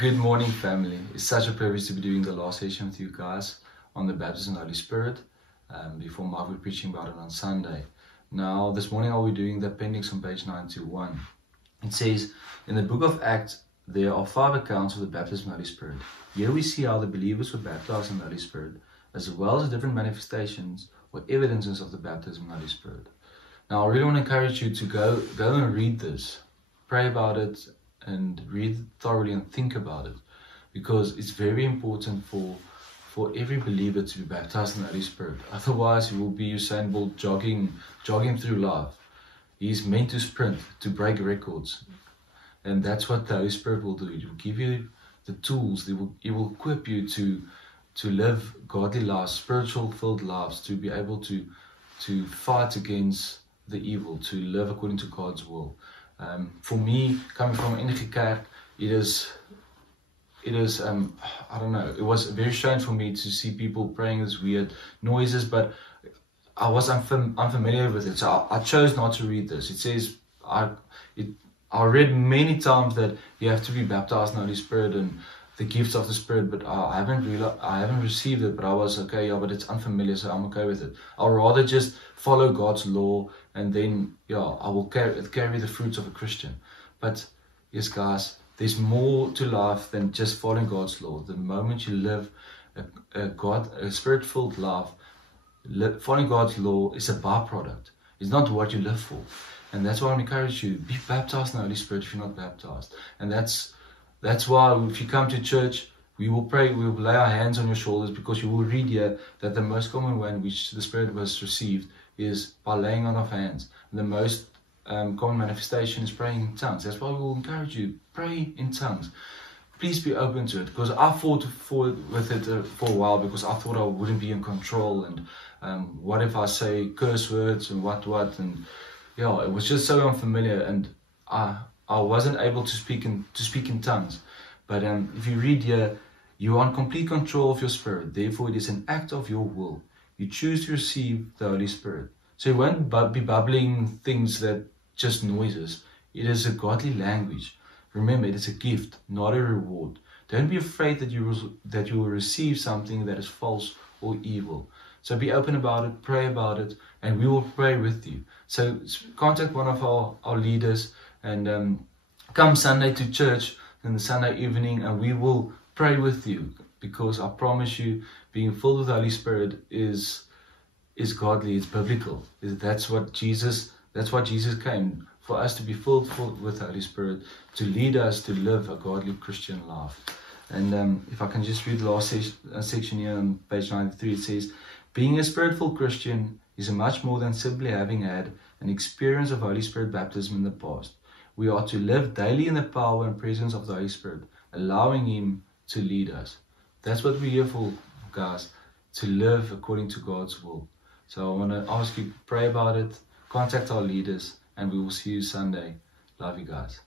Good morning, family. It's such a privilege to be doing the last session with you guys on the baptism of the Holy Spirit. Before Mark will be preaching about it on Sunday. Now, this morning I'll be doing the appendix on page 921. It says, in the book of Acts, there are 5 accounts of the baptism of the Holy Spirit. Here we see how the believers were baptized in the Holy Spirit, as well as different manifestations or evidences of the baptism of the Holy Spirit. Now, I really want to encourage you to go and read this, pray about it, and read it thoroughly and think about it, because it's very important for every believer to be baptized in the Holy Spirit. Otherwise, he will be Usain Bolt jogging through life. He's meant to sprint, to break records, and that's what the Holy Spirit will do. It will give you the tools. It will equip you to live godly lives, spiritual filled lives, to be able to fight against the evil, to live according to God's will. For me, coming from an Enige kerk, it is I don't know, it was very strange for me to see people praying these weird noises, but I was unfamiliar with it, so I chose not to read this. It says, I read many times that you have to be baptized in the Holy Spirit and the gifts of the Spirit, but I haven't received it, but I was okay, yeah, but it's unfamiliar, so I'm okay with it. I'll rather just follow God's law, and then, yeah, I will carry the fruits of a Christian. But, yes, guys, there's more to life than just following God's law. The moment you live a Spirit-filled life, following God's law is a byproduct. It's not what you live for. And that's why I encourage you, be baptized in the Holy Spirit if you're not baptized. And that's why if you come to church, we will pray, we will lay our hands on your shoulders, because you will read here that the most common way in which the Spirit was received is by laying on of hands. And the most common manifestation is praying in tongues. That's why we will encourage you, pray in tongues. Please be open to it, because I fought with it for a while, because I thought I wouldn't be in control, and what if I say curse words and what, and yeah, it was just so unfamiliar, and I wasn't able to speak in tongues. But if you read here, you are in complete control of your spirit. Therefore, it is an act of your will. You choose to receive the Holy Spirit. So you won't be bubbling things that just noises. It is a godly language. Remember, it is a gift, not a reward. Don't be afraid that you will receive something that is false or evil. So be open about it, pray about it, and we will pray with you. So contact one of our leaders, and come Sunday to church in the Sunday evening, and we will pray with you, because I promise you, being filled with the Holy Spirit is godly, it's biblical. That's what Jesus came, for us to be filled with the Holy Spirit, to lead us to live a godly Christian life. And if I can just read the last section here on page 93, it says, being a spirit-filled Christian is much more than simply having had an experience of Holy Spirit baptism in the past. We are to live daily in the power and presence of the Holy Spirit, allowing Him to lead us. That's what we're here for, guys, to live according to God's will. So I want to ask you to pray about it, contact our leaders, and we will see you Sunday. Love you guys.